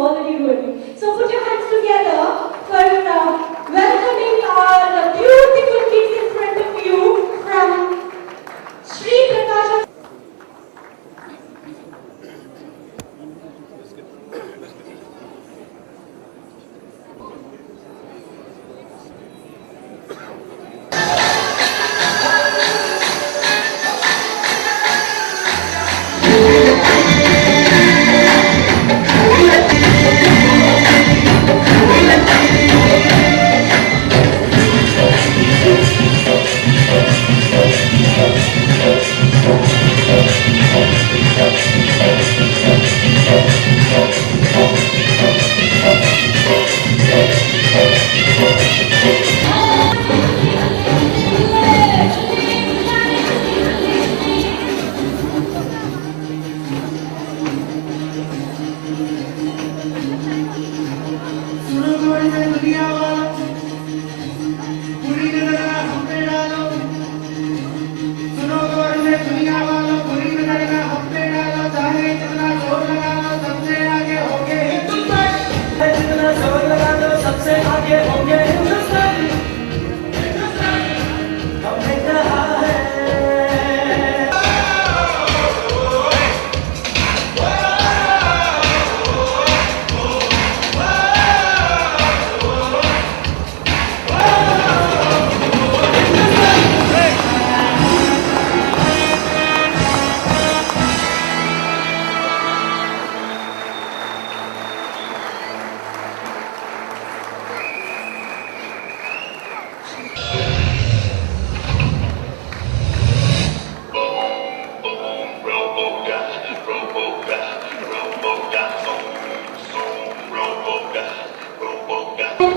already doing. So put your hands together for welcoming our beautiful kids in front of you from Sri Prakash.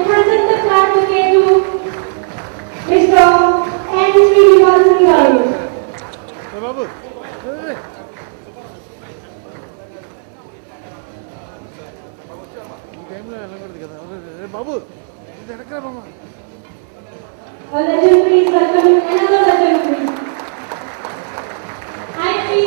Present the flag bouquet to Mr. N.Srinivasan. Babu. A legend, please welcome another legend, please. And we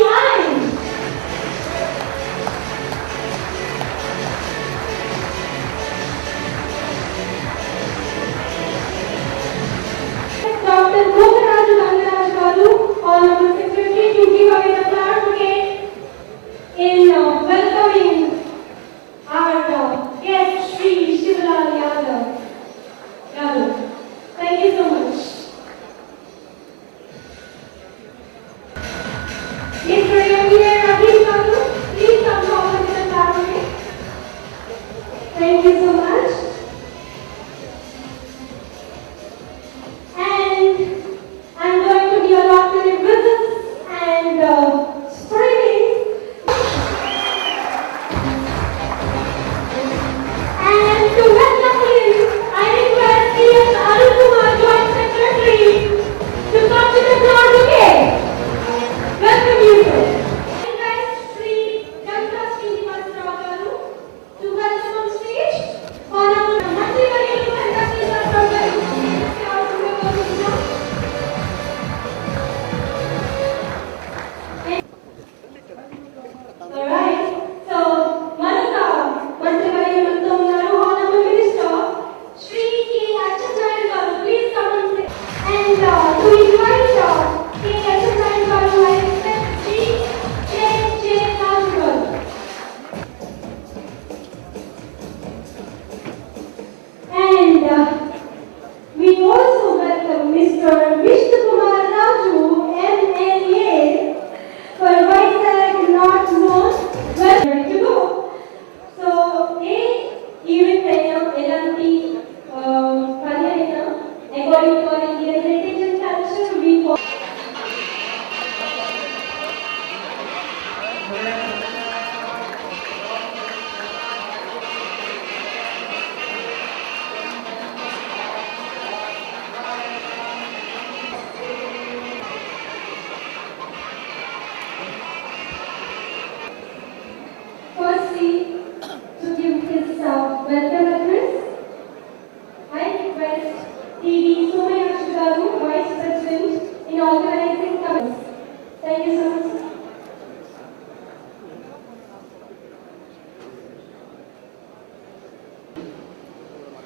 Dr. Honorable Secretary, to give away the flag bouquet in welcoming our guest, Sri Shivlal Yadav. Thank you so much.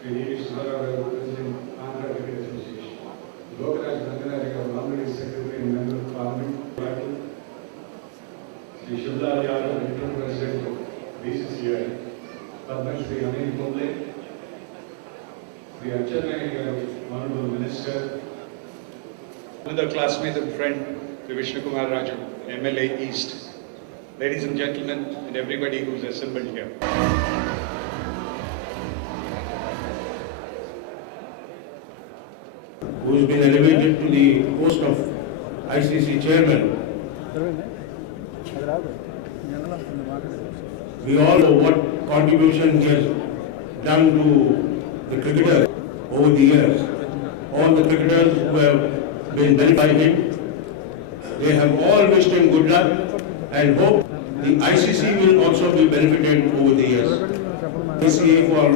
M.V Sridhar, President, Andhra Cricket Association. Lokaraj Ranjit Honorary Secretary and Member of Parliament. Shri Shivdar Yadav, Interim President of BCCI. Shri Anil Kumble. Shri Acharya, Honorable Minister. Another classmate and friend, Shri Viswanath, MLA East. Ladies and gentlemen, and everybody who's assembled here. Who has been elevated to the post of ICC chairman. We all know what contribution he has done to the cricketers over the years. All the cricketers who have been benefited by him, they have all wished him good luck and hope the ICC will also be benefited over the years. ACA for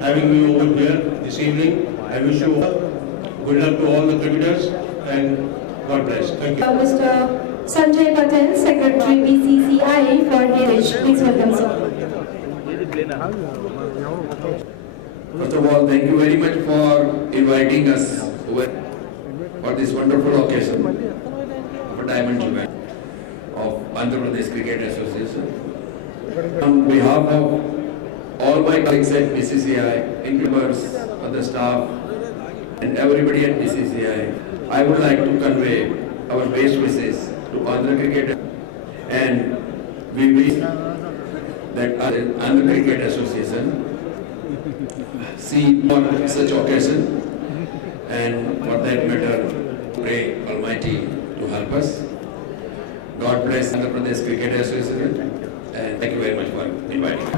having me over here this evening. I wish you good luck to all the cricketers and God bless. Thank you. Mr. Sanjay Patel, Secretary BCCI for Heritage. Please welcome sir. First of all, thank you very much for inviting us over for this wonderful occasion of a diamond event of Andhra Pradesh Cricket Association. On behalf of all my colleagues at BCCI, members of the staff, and everybody at BCCI, I would like to convey our best wishes to Andhra Cricket, and we wish that Andhra Cricket Association see more such occasion, and for that matter, pray Almighty to help us. God bless Andhra Pradesh Cricket Association, and thank you very much for inviting me.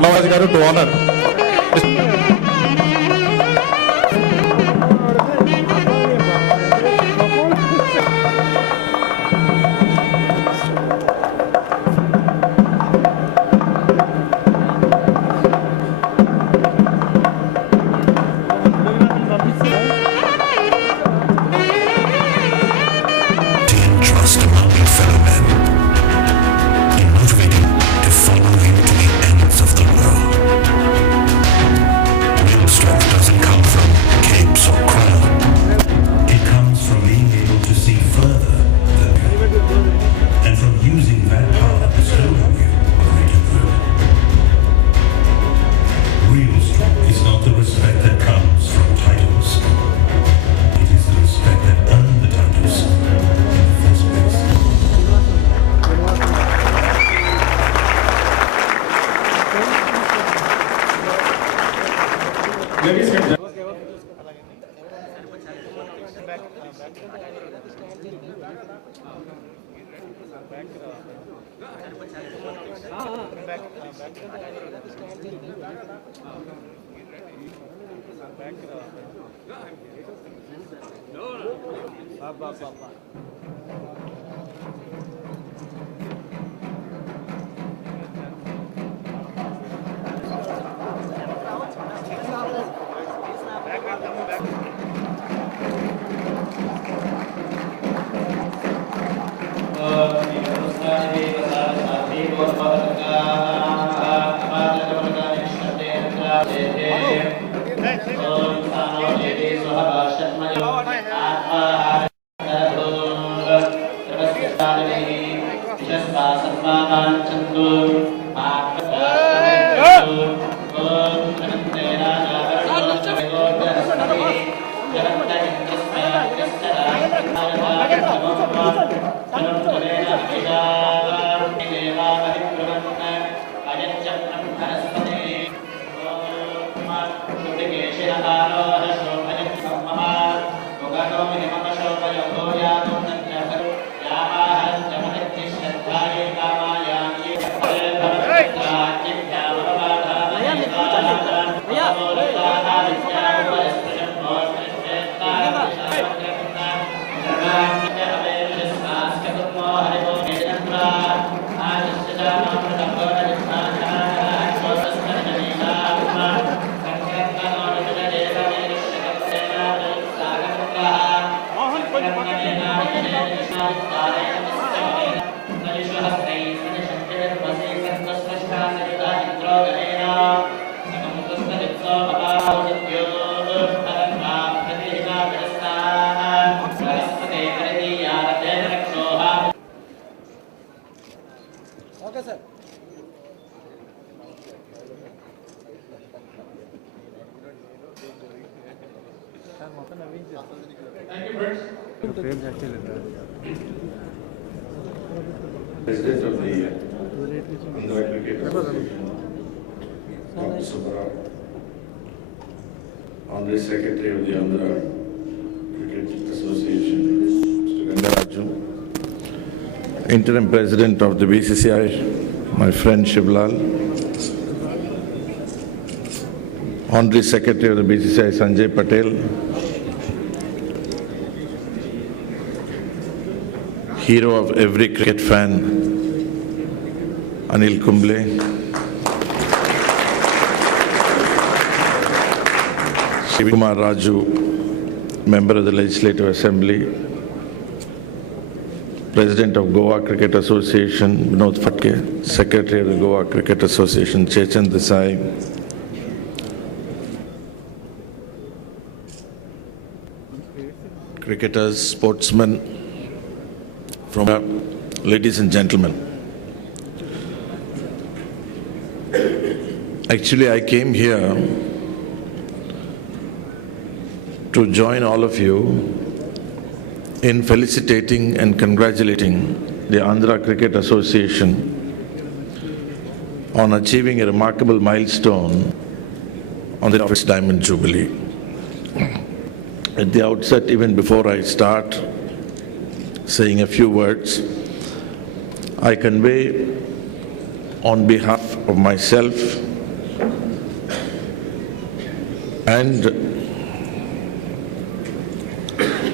Maharaj Garu to honor. Okay, sir. President of the Andhra Cricket Association, Dr. Subbarao, Honorary Secretary of the Andhra Cricket Association, Mr. Rangaraju, Interim President of the BCCI, my friend Shivlal, Honorary Secretary of the BCCI, Sanjay Patel, hero of every cricket fan, Anil Kumble, Kumar Raju, Member of the Legislative Assembly, President of Goa Cricket Association, Vinod Fatke, Secretary of the Goa Cricket Association, Chetan Desai, cricketers, sportsmen, ladies and gentlemen. Actually, I came here to join all of you in felicitating and congratulating the Andhra Cricket Association on achieving a remarkable milestone on the its Diamond Jubilee. At the outset, even before I start saying a few words, I convey on behalf of myself and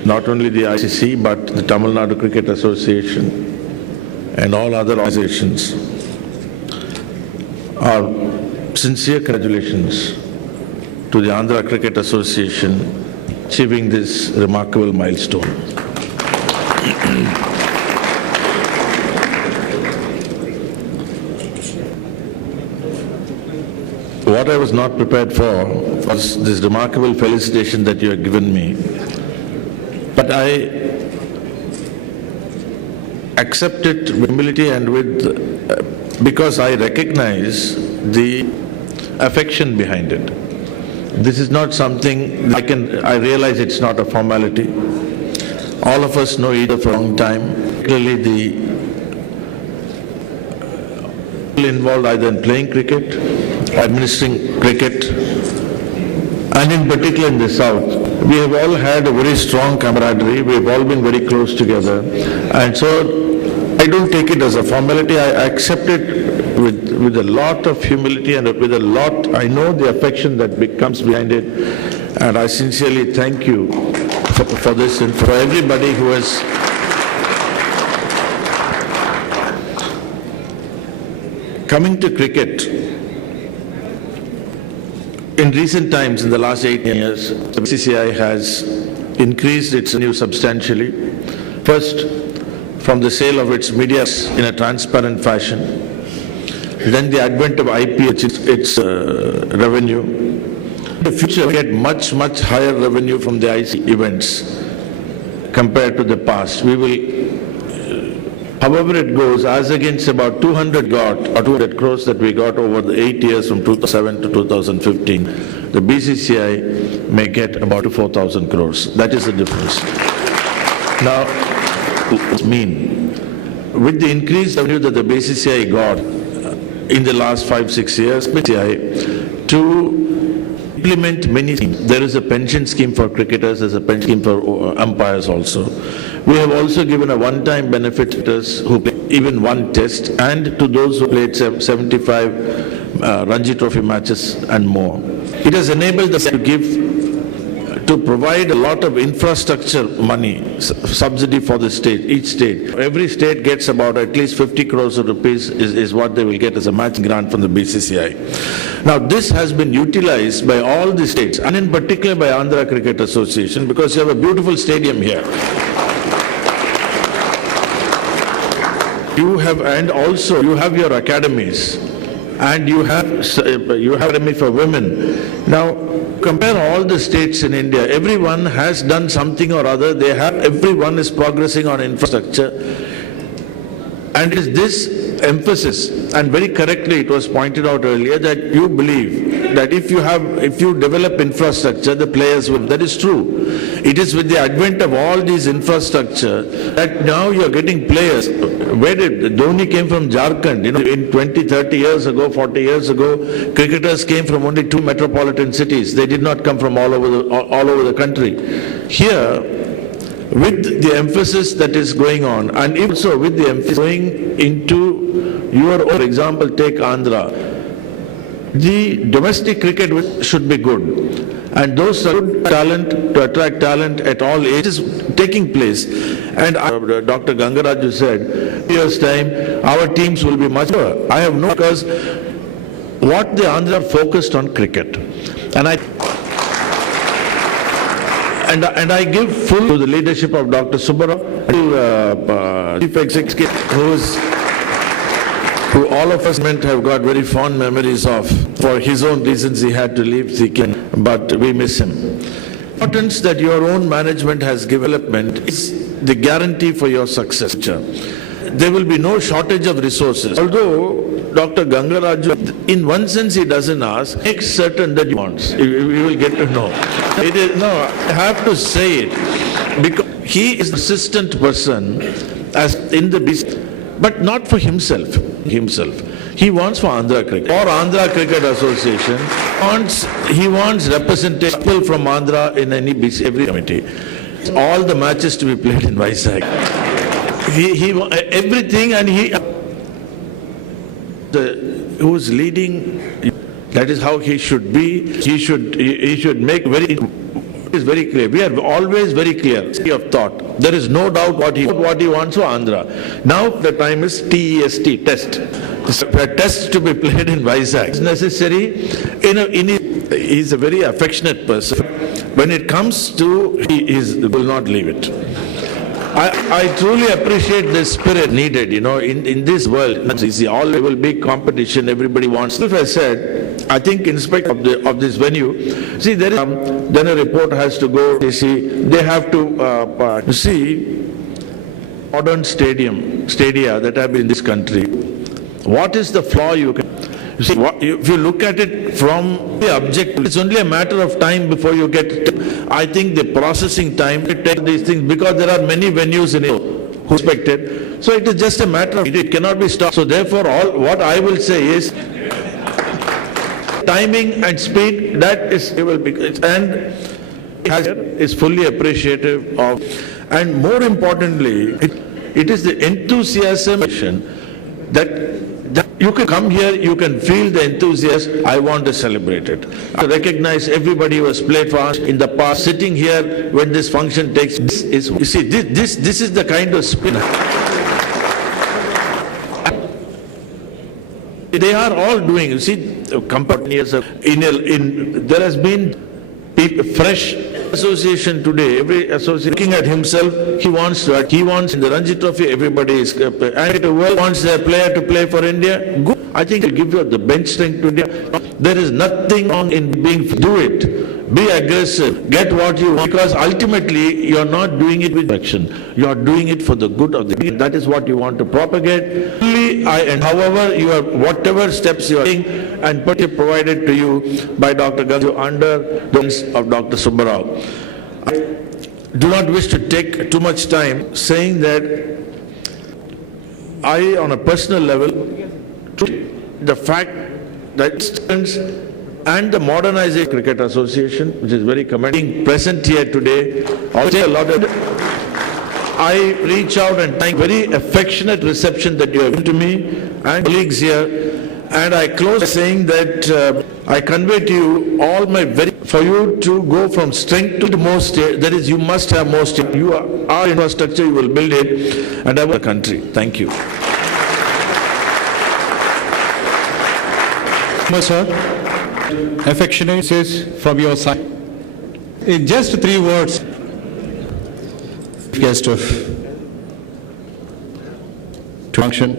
not only the ICC but the Tamil Nadu Cricket Association and all other organizations our sincere congratulations to the Andhra Cricket Association achieving this remarkable milestone. What I was not prepared for was this remarkable felicitation that you have given me. But I accept it with humility and because I recognize the affection behind it. This is not something I realize it's not a formality. All of us know each other for a long time, particularly the people involved either in playing cricket, administering cricket, and in particular in the South. We have all had a very strong camaraderie, we have all been very close together, and so I don't take it as a formality, I accept it with a lot of humility and with a lot, I know the affection that comes behind it, and I sincerely thank you for this and for everybody who has coming to cricket. In recent times, in the last 8 years, the BCCI has increased its revenue substantially. First, from the sale of its media in a transparent fashion. Then the advent of IP, its revenue. In the future, we get much higher revenue from the IC events compared to the past. We will, however it goes, as against about 200 crores that we got over the 8 years from 2007 to 2015, the BCCI may get about 4,000 crores. That is the difference. Now, what mean? With the increased revenue that the BCCI got in the last 5-6 years, BCCI to implement many schemes. There is a pension scheme for cricketers, there's a pension scheme for umpires also. We have also given a one-time benefit to cricketers who play even one test and to those who played 75 Ranji Trophy matches and more. It has enabled us to provide a lot of infrastructure money, subsidy for the state, each state. Every state gets about at least 50 crores of rupees is what they will get as a matching grant from the BCCI. Now this has been utilized by all the states and in particular by Andhra Cricket Association because you have a beautiful stadium here. And also you have your academies and you have academy for women. Now compare all the states in India, everyone has done something or other, everyone is progressing on infrastructure, and it is this emphasis, and very correctly it was pointed out earlier that you believe that if you develop infrastructure, the players will. That is true. It is with the advent of all these infrastructure that now you are getting players. Where did Dhoni came from? Jharkhand? In 20, 30 years ago, 40 years ago, cricketers came from only 2 metropolitan cities. They did not come from all over the country. Here, with the emphasis that is going on, and also with the emphasis going into your own, for example, take Andhra. The domestic cricket should be good. And those good talent, to attract talent at all ages, taking place. And Dr. Gangaraju said, years' time, our teams will be much better. I have no, because what the Andhra focused on cricket. And I give full to the leadership of Dr. Subbarao, Chief Executive, who all of us have got very fond memories of. For his own reasons he had to leave, but we miss him. The importance that your own management has given development is the guarantee for your success. There will be no shortage of resources. Although Dr. Gangaraju, in one sense he doesn't ask, make certain that he wants. You will get to know. I have to say it, because he is the assistant person as in the BCCI, but not for himself. He wants for Andhra Cricket or Andhra Cricket Association. He wants representation from Andhra in every committee. All the matches to be played in Vizag. He everything, and who's leading. That is how he should be. He should make very clear. We are always very clear of thought. There is no doubt what he wants for Andhra. Now the time is TEST, test. A test to be played in Vizag. It's necessary. He's a very affectionate person. When it comes to, he will not leave it. I truly appreciate the spirit needed, in this world. It's easy. All there will be competition. Everybody wants. If I said, I think in spite of this venue, see, there is then a report has to go. They have to see modern stadia that have been in this country. What is the flaw you can? You see, if you look at it from the objective, it's only a matter of time before you get. I think the processing time to take these things, because there are many venues in it who expected. So it is just a matter of it cannot be stopped. So therefore, what I will say is timing and speed. That is is fully appreciative of, and more importantly, it is the enthusiasm that you can come here, you can feel the enthusiasm. I want to celebrate it. I recognize everybody who has played for us in the past, sitting here when this function takes. This is the kind of spirit. They are all doing. You see, companies there has been fresh association today. Every association looking at himself, he wants in the Ranji Trophy, everybody is, and the world wants their player to play for India. Good. I think it'll give you the bench strength to India. There is nothing wrong in do it. Be aggressive. Get what you want. Because ultimately, you're not doing it with action. You're doing it for the good of the people. That is what you want to propagate. And however, whatever steps you are taking and provided to you by Dr. Gangaraju under the guidance of Dr. Subbarao. I do not wish to take too much time saying that I, on a personal level, the fact that students and the Modernization Cricket Association, which is very commending, present here today, also a lot of. I reach out and thank very affectionate reception that you have given to me and colleagues here. And I close by saying that I convey to you all my for you to go from strength to the most, that is, you must have most. You are infrastructure, you will build it, and I will the country. Thank you. Sir. Affectionate from your side. In just 3 words, guest of function,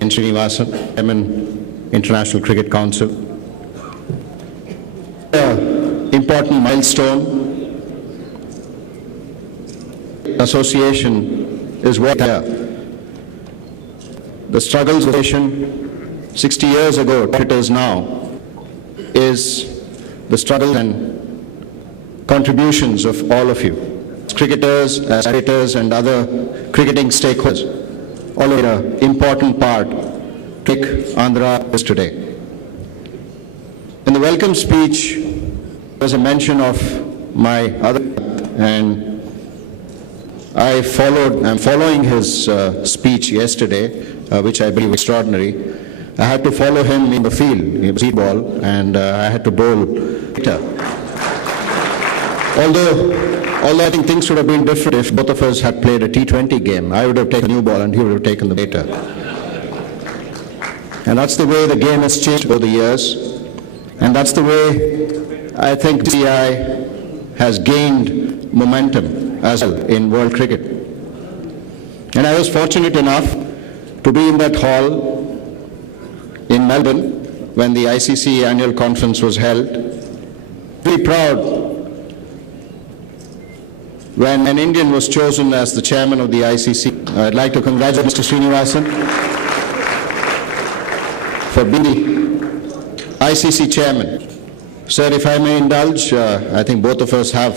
N.Srinivasan, Chairman, International Cricket Council. Important milestone. Association is what here. the struggles of the nation 60 years ago, what it is now, is the struggle and contributions of all of you. Cricketers, editors, and other cricketing stakeholders all played an important part to make Andhra this today. In the welcome speech, there was a mention of my other, and I'm following his speech yesterday, which I believe extraordinary. I had to follow him in the field, he was ball, and I had to bowl later. Although I think things would have been different if both of us had played a T20 game. I would have taken the new ball and he would have taken the batter. And that's the way the game has changed over the years. And that's the way I think BCCI has gained momentum as well in world cricket. And I was fortunate enough to be in that hall in Melbourne when the ICC annual conference was held. Very proud when an Indian was chosen as the chairman of the ICC. I'd like to congratulate Mr. Srinivasan for being the ICC chairman. Sir, if I may indulge, I think both of us have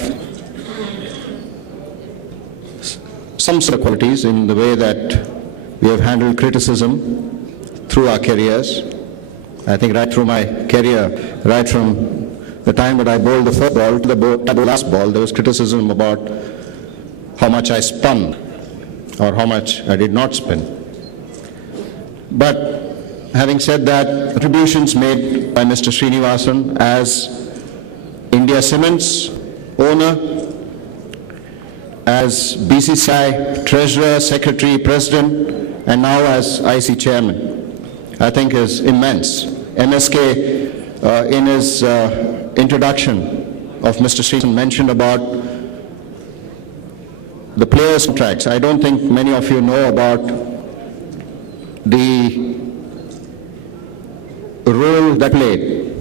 some sort of qualities in the way that we have handled criticism through our careers. I think right through my career, right from the time that I bowled the first ball to the last ball, there was criticism about how much I spun or how much I did not spin. But having said that, contributions made by Mr. Srinivasan as India Cements owner, as BCCI treasurer, secretary, president, and now as IC chairman, I think is immense. MSK in his introduction of Mr. Srinivasan mentioned about the players' contracts. I don't think many of you know about the role that played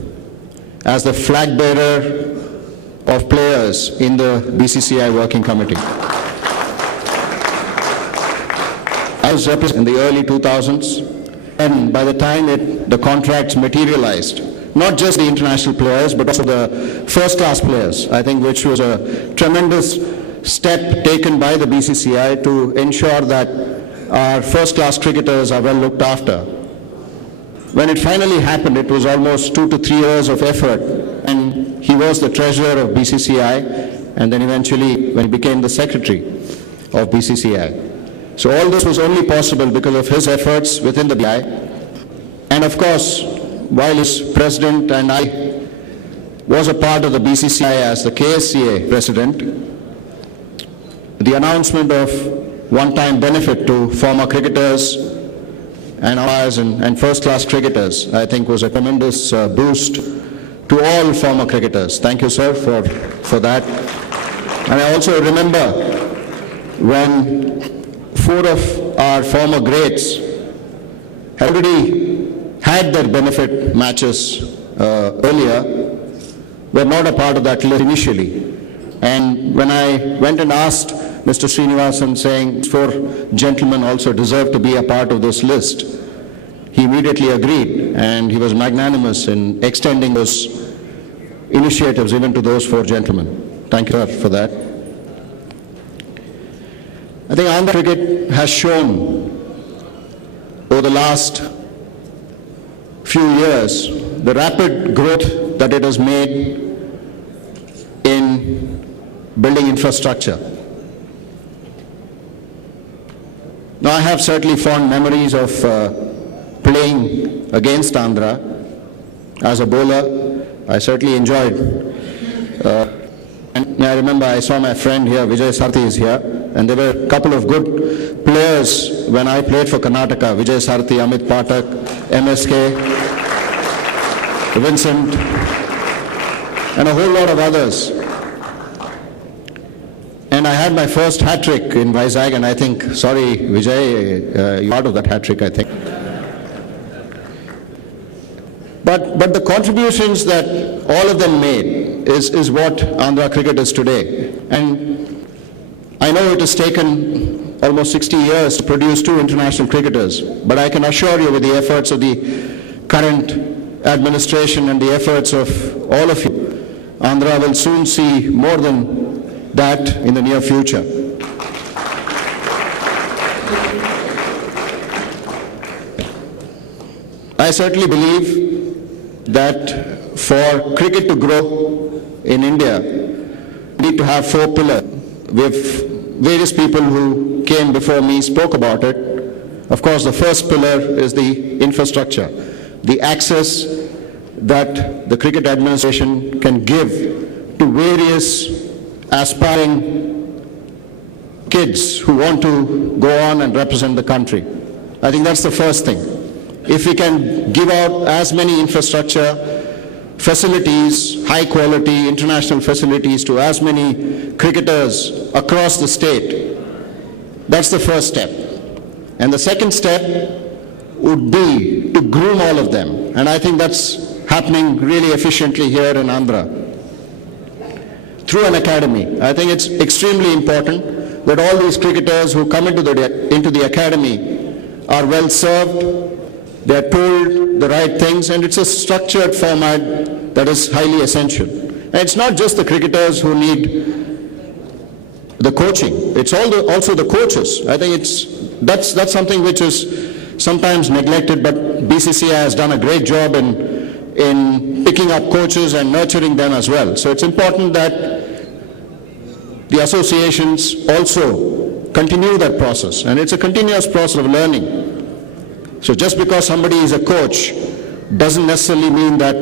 as the flag bearer of players in the BCCI working committee. I was represented in the early 2000s, and by the time the contracts materialized, not just the international players, but also the first-class players, I think, which was a tremendous step taken by the BCCI to ensure that our first-class cricketers are well looked after. When it finally happened, it was almost 2 to 3 years of effort, and he was the treasurer of BCCI, and then eventually when he became the secretary of BCCI. So all this was only possible because of his efforts within the BCCI. And of course, while his president and I was a part of the BCCI as the KSCA president, the announcement of one-time benefit to former cricketers and umpires and first-class cricketers, I think, was a tremendous boost to all former cricketers. Thank you, sir, for that. And I also remember when 4 of our former greats had already had their benefit matches earlier, were not a part of that list initially. And when I went and asked Mr. Srinivasan, saying 4 gentlemen also deserve to be a part of this list, he immediately agreed, and he was magnanimous in extending those initiatives even to those 4 gentlemen. Thank you for that. I think Andhra Cricket has shown over the last few years the rapid growth that it has made in building infrastructure. Now, I have certainly fond memories of playing against Andhra as a bowler. I certainly enjoyed. And I remember I saw my friend here, Vijay Sarthi is here, and there were a couple of good players when I played for Karnataka. Vijay Sarthi, Amit Patak, MSK, Vincent, and a whole lot of others. And I had my first hat-trick in Vizag, and I think, sorry Vijay, you're part of that hat-trick, I think. But the contributions that all of them made is what Andhra Cricket is today. And I know it has taken almost 60 years to produce 2 international cricketers. But I can assure you, with the efforts of the current administration and the efforts of all of you, Andhra will soon see more than that in the near future. I certainly believe that for cricket to grow in India, we need to have 4 pillars. Various people who came before me spoke about it. Of course, the first pillar is the infrastructure, the access that the cricket administration can give to various aspiring kids who want to go on and represent the country. I think that's the first thing. If we can give out as many infrastructure facilities, high quality international facilities to as many cricketers across the state, that's the first step. And the second step would be to groom all of them. And I think that's happening really efficiently here in Andhra through an academy. I think it's extremely important that all these cricketers who come into the academy are well served, they're told the right things, and it's a structured format that is highly essential. And it's not just the cricketers who need the coaching, it's also the coaches. I think that's something which is sometimes neglected, but BCCI has done a great job in picking up coaches and nurturing them as well. So it's important that the associations also continue that process, and it's a continuous process of learning. So just because somebody is a coach doesn't necessarily mean that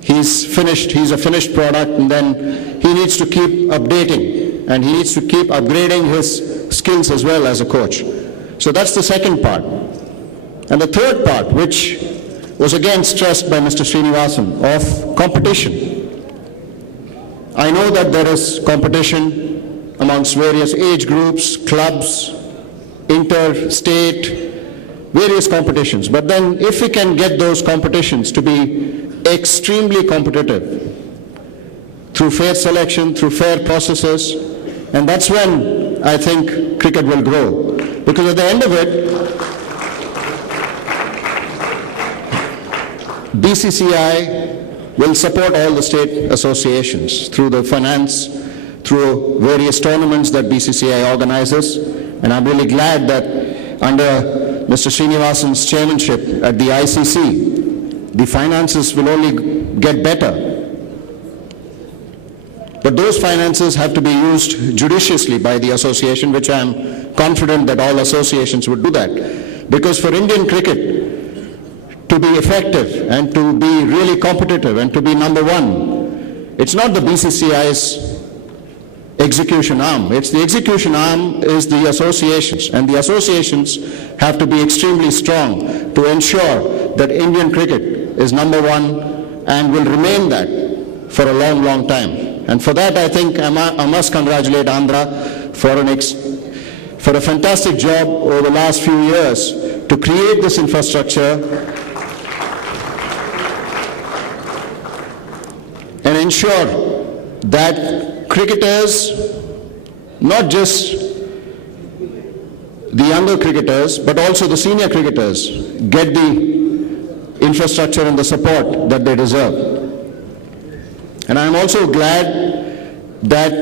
he's a finished product, and then he needs to keep updating and he needs to keep upgrading his skills as well as a coach. So that's the second part. And the third part, which was again stressed by Mr. Srinivasan, of competition. I know that there is competition amongst various age groups, clubs, interstate, various competitions. But then if we can get those competitions to be extremely competitive through fair selection, through fair processes, and that's when I think cricket will grow. Because at the end of it, BCCI will support all the state associations through the finance, through various tournaments that BCCI organizes. And I'm really glad that under Mr. Srinivasan's chairmanship at the ICC, the finances will only get better. But those finances have to be used judiciously by the association, which I'm confident that all associations would do that. Because for Indian cricket to be effective and to be really competitive and to be number one, it's not the BCCI's execution arm. It's the execution arm is the associations, and the associations have to be extremely strong to ensure that Indian cricket is number one and will remain that for a long, long time. And for that, I think I must congratulate Andhra for a fantastic job over the last few years to create this infrastructure and ensure that cricketers, not just the younger cricketers, but also the senior cricketers, get the infrastructure and the support that they deserve. And I'm also glad that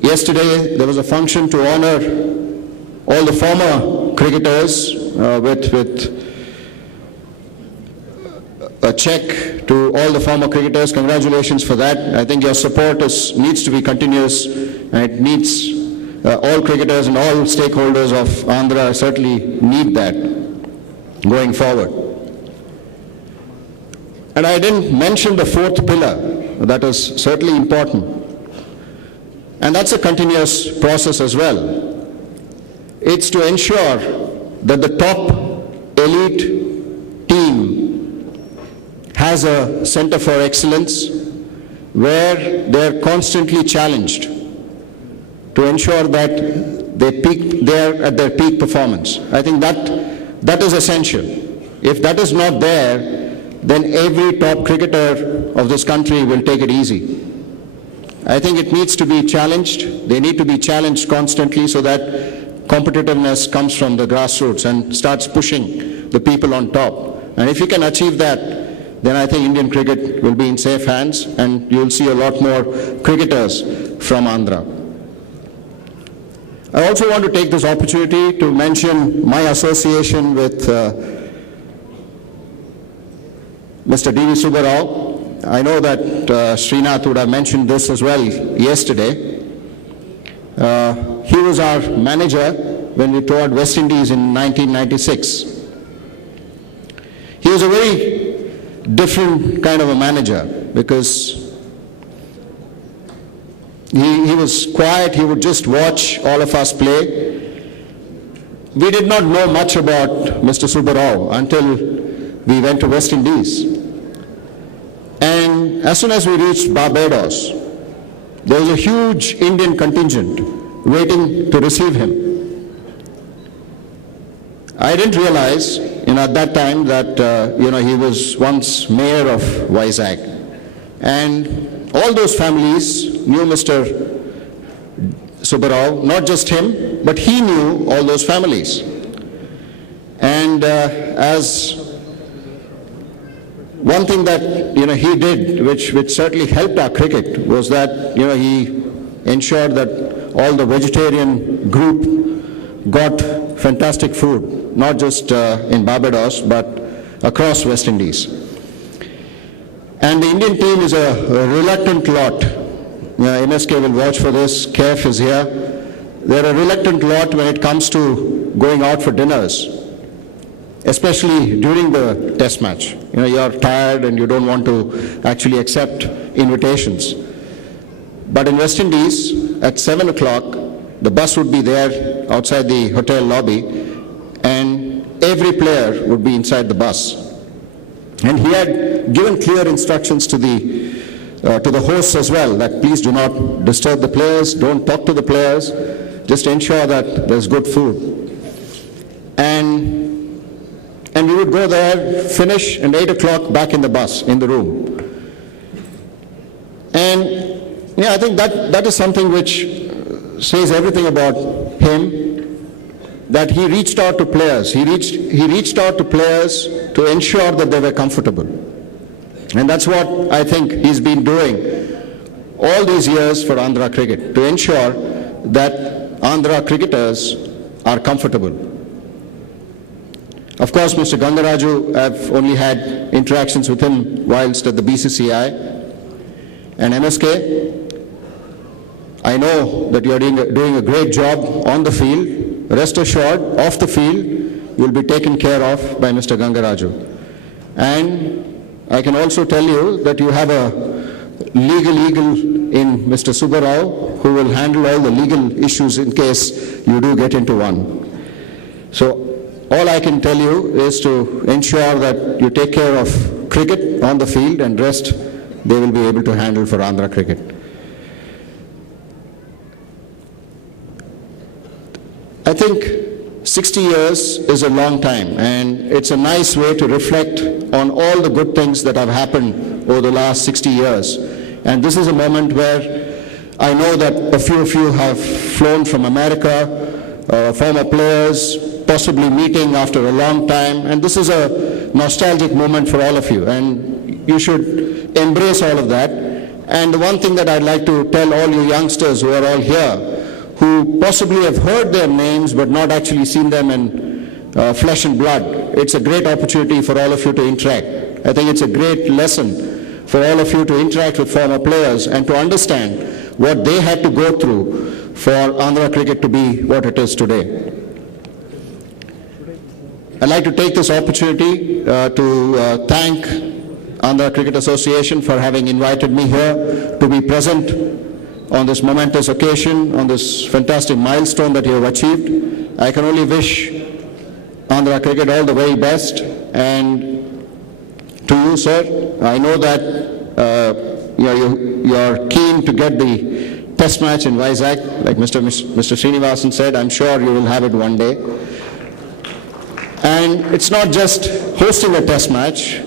yesterday there was a function to honor all the former cricketers with a check to all the former cricketers. Congratulations for that. I think your support needs to be continuous, and it needs all cricketers and all stakeholders of Andhra certainly need that going forward. And I didn't mention the fourth pillar. That is certainly important. And that's a continuous process as well. It's to ensure that the top elite team has a center for excellence where they're constantly challenged to ensure that they're at their peak performance. I think that is essential. If that is not there, then every top cricketer of this country will take it easy. I think it needs to be challenged. They need to be challenged constantly so that competitiveness comes from the grassroots and starts pushing the people on top. And if you can achieve that, then I think Indian cricket will be in safe hands and you will see a lot more cricketers from Andhra. I also want to take this opportunity to mention my association with Mr. D.V. Subbarao. I know that Srinath would have mentioned this as well yesterday. He was our manager when we toured West Indies in 1996. He was a very different kind of a manager because he was quiet, he would just watch all of us play. We did not know much about Mr. Subbarao until we went to West Indies. And as soon as we reached Barbados, there was a huge Indian contingent waiting to receive him. I didn't realize, at that time that, he was once mayor of Vizag. And all those families knew Mr. Subbarao, not just him, but he knew all those families. And as one thing that he did, which certainly helped our cricket, was that he ensured that all the vegetarian group got fantastic food, not just in Barbados but across West Indies. And the Indian team is a reluctant lot. MSK will watch for this. Kef is here. They're a reluctant lot when it comes to going out for dinners, especially during the test match. You're tired and you don't want to actually accept invitations. But in West Indies, at 7 o'clock, the bus would be there outside the hotel lobby and every player would be inside the bus. And he had given clear instructions to the hosts as well, that please do not disturb the players, don't talk to the players, just ensure that there's good food. And we would go there, finish, and 8 o'clock back in the bus, in the room. And I think that is something which says everything about him, that he reached out to players. He reached out to players to ensure that they were comfortable. And that's what I think he's been doing all these years for Andhra cricket, to ensure that Andhra cricketers are comfortable. Of course, Mr. Gangaraju, I've only had interactions with him whilst at the BCCI. And MSK, I know that you're doing a great job on the field. Rest assured, off the field, you'll be taken care of by Mr. Gangaraju. And I can also tell you that you have a legal eagle in Mr. Subbarao, who will handle all the legal issues in case you do get into one. So all I can tell you is to ensure that you take care of cricket on the field, and rest they will be able to handle for Andhra cricket. I think 60 years is a long time, and it's a nice way to reflect on all the good things that have happened over the last 60 years. And this is a moment where I know that a few of you have flown from America, former players, possibly meeting after a long time, and this is a nostalgic moment for all of you, and you should embrace all of that. And the one thing that I'd like to tell all you youngsters who are all here, who possibly have heard their names but not actually seen them in flesh and blood, it's a great opportunity for all of you to interact. I think it's a great lesson for all of you to interact with former players and to understand what they had to go through for Andhra cricket to be what it is today. I'd like to take this opportunity to thank Andhra Cricket Association for having invited me here to be present on this momentous occasion, on this fantastic milestone that you have achieved. I can only wish Andhra cricket all the very best. And to you, sir, I know that you're keen to get the test match in Vizag, like Mr. Srinivasan said. I'm sure you will have it one day. And it's not just hosting a test match.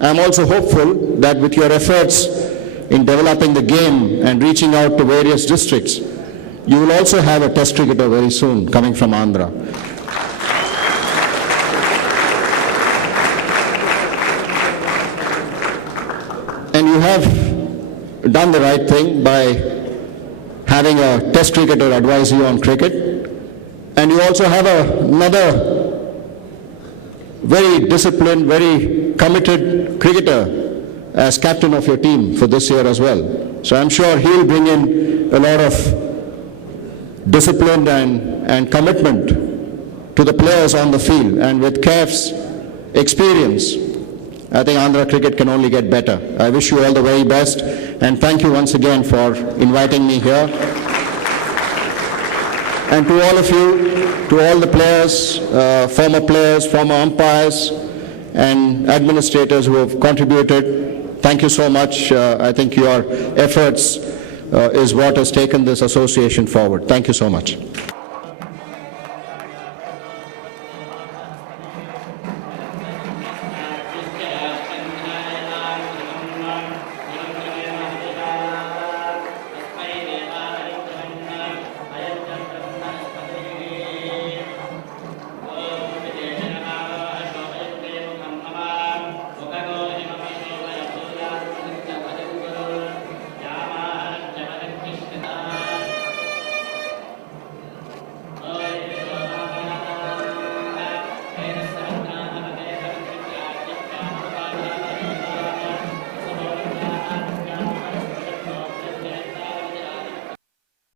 I'm also hopeful that with your efforts in developing the game and reaching out to various districts. You will also have a test cricketer very soon coming from Andhra. And you have done the right thing by having a test cricketer advise you on cricket. And you also have another very disciplined, very committed cricketer as captain of your team for this year as well. So I'm sure he'll bring in a lot of discipline and commitment to the players on the field. And with KEF's experience, I think Andhra cricket can only get better. I wish you all the very best, and thank you once again for inviting me here. And to all of you, to all the players, former umpires, and administrators who have contributed, thank you so much. I think your efforts is what has taken this association forward. Thank you so much.